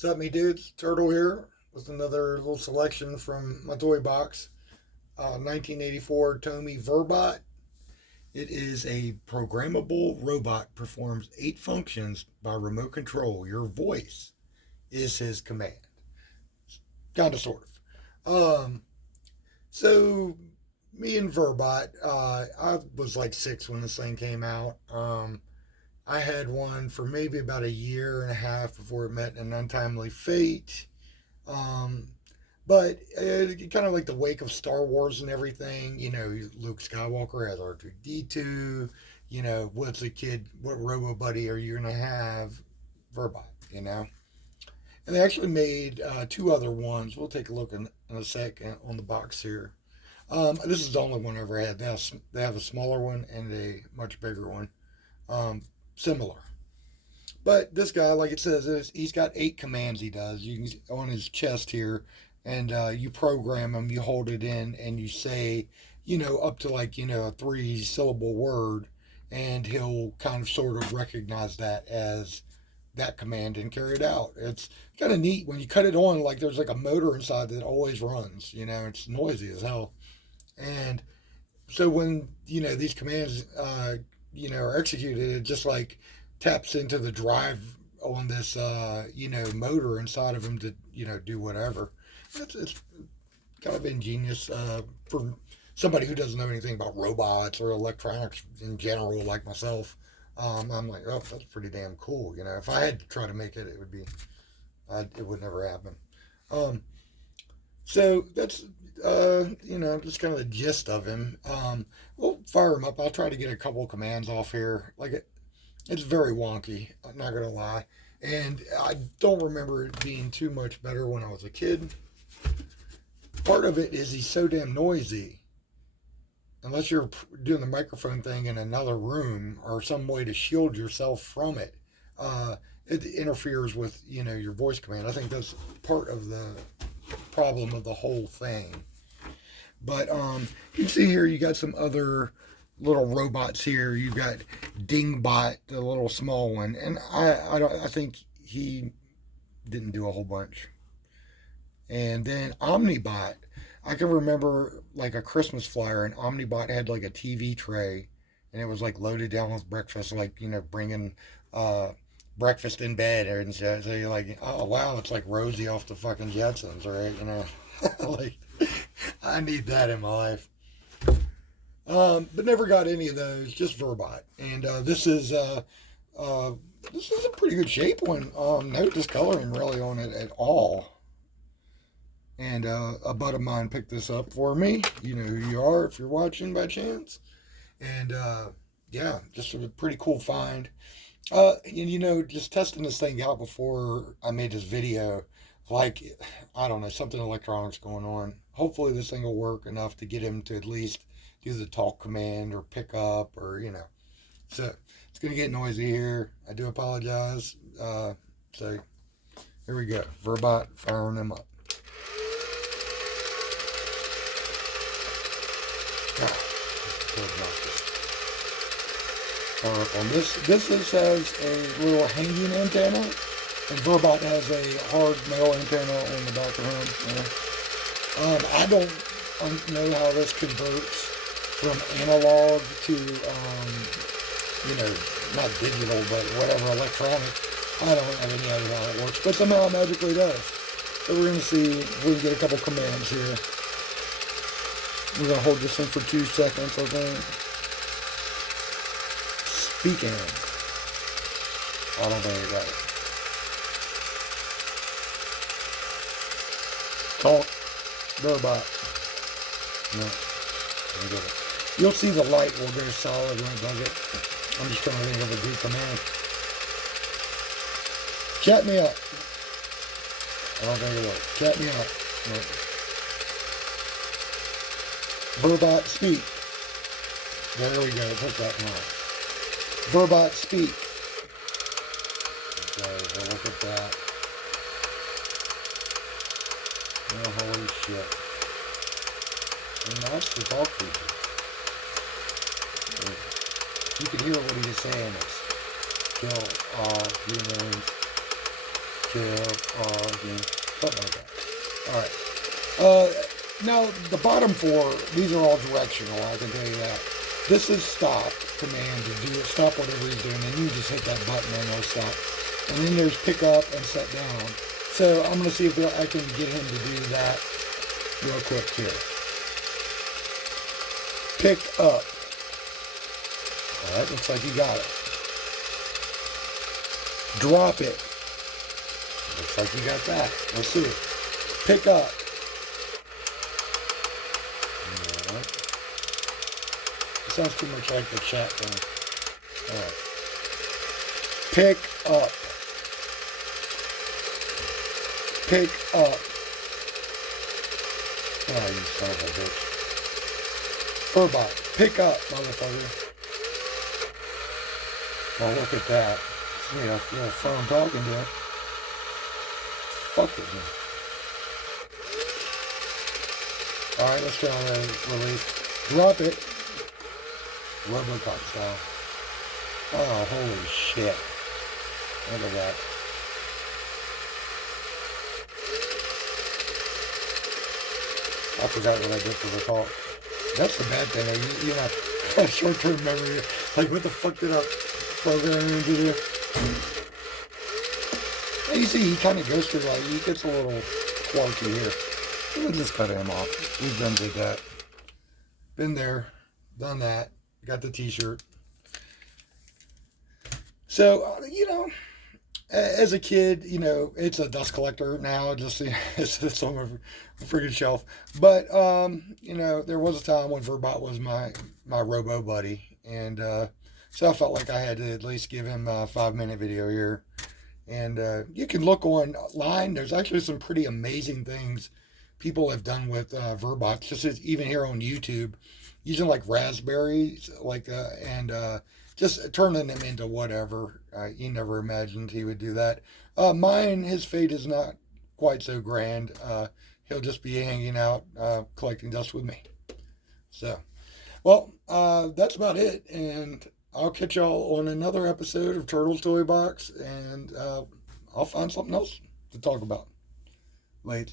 What's up, me dudes? Turtle here with another little selection from my toy box. 1984 Tomy Verbot. It is a programmable robot, performs 8 functions by remote control. Your voice is his command. Kind of, sort of. So, me and Verbot, I was like 6 when this thing came out. I had one for maybe about a year and a half before it met an untimely fate. Um, but kind of like the wake of Star Wars and everything, Luke Skywalker has R2D2. What's a kid? What Robo Buddy are you gonna have? Verbot, And they actually made 2 other ones. We'll take a look in a second on the box here. This is the only one I ever had. They have a smaller one and a much bigger one. Similar. But this guy, like it says, he's got 8 commands he does. You can on his chest here, and you program him. You hold it in, and you say, up to like a 3-syllable word, and he'll kind of sort of recognize that as that command and carry it out. It's kind of neat when you cut it on. Like there's like a motor inside that always runs. It's noisy as hell, and so when these commands are executed, it just like taps into the drive on this motor inside of him to do whatever. It's kind of ingenious for somebody who doesn't know anything about robots or electronics in general, like myself. I'm like, oh, that's pretty damn cool. If I had to try to make it, it would be, it would never happen. So that's just kind of the gist of him. We'll fire him up. I'll try to get a couple of commands off here. It's very wonky. I'm not gonna lie, and I don't remember it being too much better when I was a kid. Part of it is he's so damn noisy. Unless you're doing the microphone thing in another room or some way to shield yourself from it, it interferes with your voice command. I think that's part of the problem of the whole thing. But you can see here you got some other little robots here. You've got Dingbot, the little small one, and I think he didn't do a whole bunch. And then Omnibot. I can remember like a Christmas flyer, and Omnibot had like a TV tray, and it was like loaded down with breakfast, like bringing breakfast in bed, and so you're like, oh wow, it's like Rosie off the fucking Jetsons, right? Like, I need that in my life. But never got any of those, just Verbot. And this is a pretty good shape one. No discoloring really on it at all. And a bud of mine picked this up for me. You know who you are if you're watching by chance. And yeah, just a pretty cool find. And just testing this thing out before I made this video, like, I don't know, something electronics going on. Hopefully this thing will work enough to get him to at least do the talk command or pick up or, So it's going to get noisy here. I do apologize. So here we go. Verbot firing him up. On this has a little hanging antenna, and Verbot has a hard metal antenna on the back of him. I don't know how this converts from analog to not digital, but whatever, electronic. I don't have any idea how it works, but somehow it magically does. So we're going to see if we can get a couple commands here. We're going to hold this in for 2 seconds, I think. Speaking. I don't think I got it. Talk. Verbot. No. Didn't get it. You'll see the light will go solid when it does it. I'm just trying to think of a good command. Chat me up. I don't think it works. Chat me up. No. Verbot speak. There we go. Put that now. Verbot speak. Okay, so look at that. Oh, holy shit. And that's the talk feature. You can hear what he was saying. It's kill all humans. kill, something like that. All right. Now, the bottom four, these are all directional, I can tell you that. This is stop command to do stop whatever he's doing, and you just hit that button and it'll stop. And then there's pick up and set down. So I'm going to see if I can get him to do that real quick here. Pick up. All right, looks like you got it. Drop it. Looks like you got that. Let's see it. Pick up. All right. It sounds too much like the chat thing. All right. Pick up. Pick up. Oh, you son of a bitch. Verbot. Pick up, motherfucker. Well, look at that. You know, phone talking to it. Fuck with me. Alright, let's try to release. Drop it. Robocop style. Oh, holy shit. Look at that. I forgot what I did for the talk. That's the bad thing. You know, short-term memory. Like, what the fuck did I program into there? You see, he kind of goes through, like, he gets a little quirky here. We'll just cut him off. We've done did that. Been there, done that. Got the t-shirt. So, you know, as a kid, you know, it's a dust collector now. Just it's on my freaking shelf. But, you know, there was a time when Verbot was my robo buddy. And so I felt like I had to at least give him a 5-minute video here. And you can look online. There's actually some pretty amazing things people have done with Verbots, just even here on YouTube, using like raspberries, like and just turning them into whatever. He never imagined he would do that. Mine, his fate is not quite so grand. He'll just be hanging out, collecting dust with me. So, well, that's about it. And I'll catch y'all on another episode of Turtles Toy Box, and I'll find something else to talk about. Later.